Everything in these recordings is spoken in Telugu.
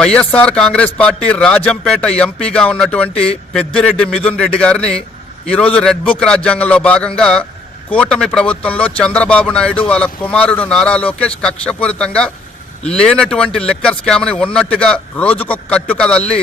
వైఎస్ఆర్ కాంగ్రెస్ పార్టీ రాజంపేట ఎంపీగా ఉన్నటువంటి పెద్దిరెడ్డి మిథున్ రెడ్డి గారిని ఈరోజు రెడ్ బుక్ రాజ్యాంగంలో భాగంగా కూటమి ప్రభుత్వంలో చంద్రబాబు నాయుడు వాళ్ళ కుమారుడు నారా లోకేష్ కక్షపూరితంగా లేనటువంటి లిక్కర్ స్కామ్ని ఉన్నట్టుగా రోజుకొక కట్టు అల్లి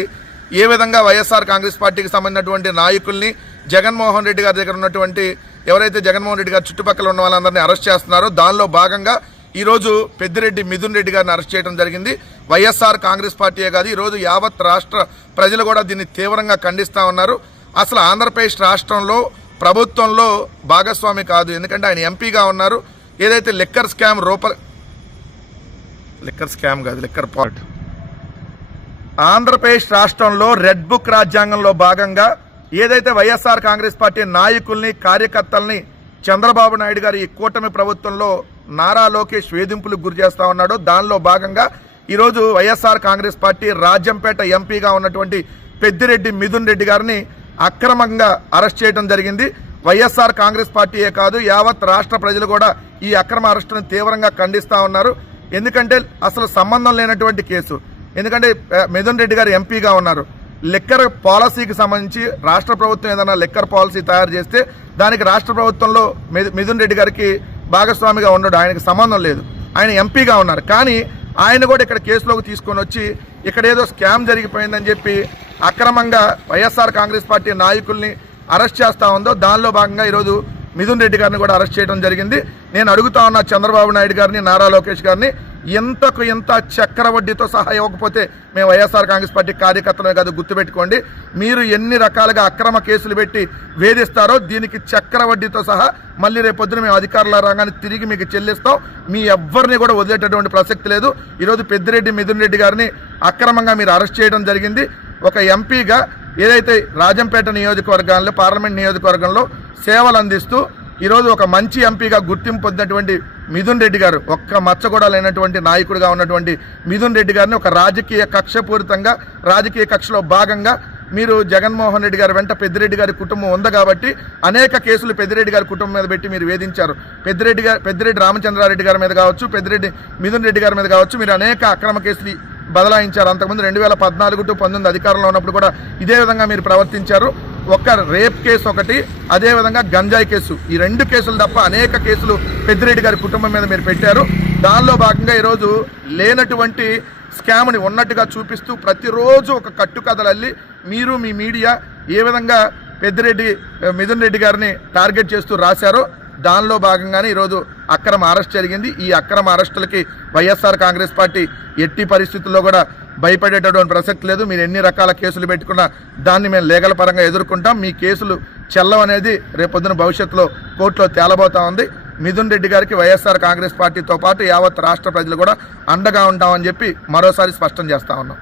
ఏ విధంగా వైఎస్ఆర్ కాంగ్రెస్ పార్టీకి సంబంధించినటువంటి నాయకుల్ని జగన్మోహన్ రెడ్డి గారి దగ్గర ఉన్నటువంటి ఎవరైతే జగన్మోహన్ రెడ్డి గారు చుట్టుపక్కల ఉన్న వాళ్ళందరినీ అరెస్ట్ చేస్తున్నారో దానిలో భాగంగా ఈరోజు పెద్దిరెడ్డి మిథున్ రెడ్డి గారిని అరెస్ట్ చేయడం జరిగింది. వైఎస్ఆర్ కాంగ్రెస్ పార్టీయే కాదు ఈరోజు యావత్ రాష్ట్ర ప్రజలు కూడా దీన్ని తీవ్రంగా ఖండిస్తూ ఉన్నారు. అసలు ఆంధ్రప్రదేశ్ రాష్ట్రంలో ప్రభుత్వంలో భాగస్వామి కాదు. ఎందుకంటే ఆయన ఎంపీగా ఉన్నారు. ఏదైతే లిక్కర్ స్కామ్ రూప లిక్కర్ స్కామ్ కాదు లిక్కర్ పాట్. ఆంధ్రప్రదేశ్ రాష్ట్రంలో రెడ్ బుక్ రాజ్యాంగంలో భాగంగా ఏదైతే వైఎస్ఆర్ కాంగ్రెస్ పార్టీ నాయకుల్ని కార్యకర్తల్ని చంద్రబాబు నాయుడు గారి ఈ కూటమి ప్రభుత్వంలో నారా లోకేష్ వేధింపులకు గురి చేస్తా ఉన్నాడో. దానిలో భాగంగా ఈరోజు వైఎస్ఆర్ కాంగ్రెస్ పార్టీ రాజ్యంపేట ఎంపీగా ఉన్నటువంటి పెద్దిరెడ్డి మిథున్ రెడ్డి గారిని అక్రమంగా అరెస్ట్ చేయడం జరిగింది. వైఎస్ఆర్ కాంగ్రెస్ పార్టీయే కాదు యావత్ రాష్ట్ర ప్రజలు కూడా ఈ అక్రమ అరెస్టును తీవ్రంగా ఖండిస్తూ ఉన్నారు. ఎందుకంటే అసలు సంబంధం లేనటువంటి కేసు. ఎందుకంటే మిథున్ రెడ్డి గారు ఎంపీగా ఉన్నారు. లిక్కర్ పాలసీకి సంబంధించి రాష్ట్ర ప్రభుత్వం ఏదైనా లిక్కర్ పాలసీ తయారు చేస్తే దానికి రాష్ట్ర ప్రభుత్వంలో మిథున్ రెడ్డి గారికి భాగస్వామిగా ఉండడు ఆయనకు సంబంధం లేదు. ఆయన ఎంపీగా ఉన్నారు. కానీ ఆయన కూడా ఇక్కడ కేసులోకి తీసుకొని వచ్చి ఇక్కడ ఏదో స్కామ్ జరిగిపోయిందని చెప్పి అక్రమంగా వైఎస్ఆర్ కాంగ్రెస్ పార్టీ నాయకుల్ని అరెస్ట్ చేస్తా ఉందో దానిలో భాగంగా ఈరోజు మిథున్ రెడ్డి గారిని కూడా అరెస్ట్ చేయడం జరిగింది. నేను అడుగుతా ఉన్న చంద్రబాబు నాయుడు గారిని నారా లోకేష్ గారిని ఎంతకు ఎంత చక్రవడ్డీతో సహా ఇవ్వకపోతే మేము వైఎస్ఆర్ కాంగ్రెస్ పార్టీ కార్యకర్తలే కాదు గుర్తుపెట్టుకోండి. మీరు ఎన్ని రకాలుగా అక్రమ కేసులు పెట్టి వేధిస్తారో దీనికి చక్రవడ్డీతో సహా మళ్ళీ రేపొద్దున మేము అధికారుల రంగాన్ని తిరిగి మీకు చెల్లిస్తాం. మీ ఎవ్వరిని కూడా వదిలేటటువంటి ప్రసక్తి లేదు. ఈరోజు పెద్దిరెడ్డి మిథున్ రెడ్డి గారిని అక్రమంగా మీరు అరెస్ట్ చేయడం జరిగింది. ఒక ఎంపీగా ఏదైతే రాజంపేట నియోజకవర్గాల్లో పార్లమెంట్ నియోజకవర్గంలో సేవలు అందిస్తూ ఈరోజు ఒక మంచి ఎంపీగా గుర్తింపు పొందినటువంటి మిథున్ రెడ్డి గారు ఒక్క మచ్చ కూడా లేనటువంటి నాయకుడిగా ఉన్నటువంటి మిథున్ రెడ్డి గారిని ఒక రాజకీయ కక్షపూరితంగా రాజకీయ కక్షలో భాగంగా మీరు జగన్మోహన్ రెడ్డి గారి వెంట పెద్దిరెడ్డి గారి కుటుంబం ఉంది కాబట్టి అనేక కేసులు పెద్దిరెడ్డి గారి కుటుంబం మీద పెట్టి మీరు వేధించారు. పెద్దిరెడ్డి గారు పెద్దిరెడ్డి రామచంద్రారెడ్డి గారి మీద కావచ్చు పెద్దిరెడ్డి మిథున్ రెడ్డి గారి మీద కావచ్చు మీరు అనేక అక్రమ కేసులు బదలాయించారు. అంతకుముందు రెండు వేల పద్నాలుగు టు పంతొమ్మిది అధికారంలో ఉన్నప్పుడు కూడా ఇదే విధంగా మీరు ప్రవర్తించారు. ఒక రేప్ కేసు ఒకటి అదేవిధంగా గంజాయి కేసు. ఈ రెండు కేసులు తప్ప అనేక కేసులు పెద్దిరెడ్డి గారి కుటుంబం మీద మీరు పెట్టారు. దానిలో భాగంగా ఈరోజు లేనటువంటి స్కామ్ని ఉన్నట్టుగా చూపిస్తూ ప్రతిరోజు ఒక కట్టుకథలు అల్లి మీరు మీ మీడియా ఏ విధంగా పెద్దిరెడ్డి మిథున్ రెడ్డి గారిని టార్గెట్ చేస్తూ రాశారో దానిలో భాగంగానే ఈరోజు అక్రమ అరెస్ట్ జరిగింది. ఈ అక్రమ అరెస్టులకి వైఎస్ఆర్ కాంగ్రెస్ పార్టీ ఎట్టి పరిస్థితుల్లో కూడా భయపడేటటువంటి ప్రసక్తి లేదు. మీరు ఎన్ని రకాల కేసులు పెట్టుకున్నా దాన్ని మేము లీగల్ పరంగా ఎదుర్కొంటాం. మీ కేసులు చెల్లం అనేది రేపొద్దున భవిష్యత్తులో కోర్టులో తేలబోతా ఉంది. మిథున్ రెడ్డి గారికి వైఎస్ఆర్ కాంగ్రెస్ పార్టీతో పాటు యావత్ రాష్ట్ర ప్రజలు కూడా అండగా ఉంటామని చెప్పి మరోసారి స్పష్టం చేస్తా ఉన్నాం.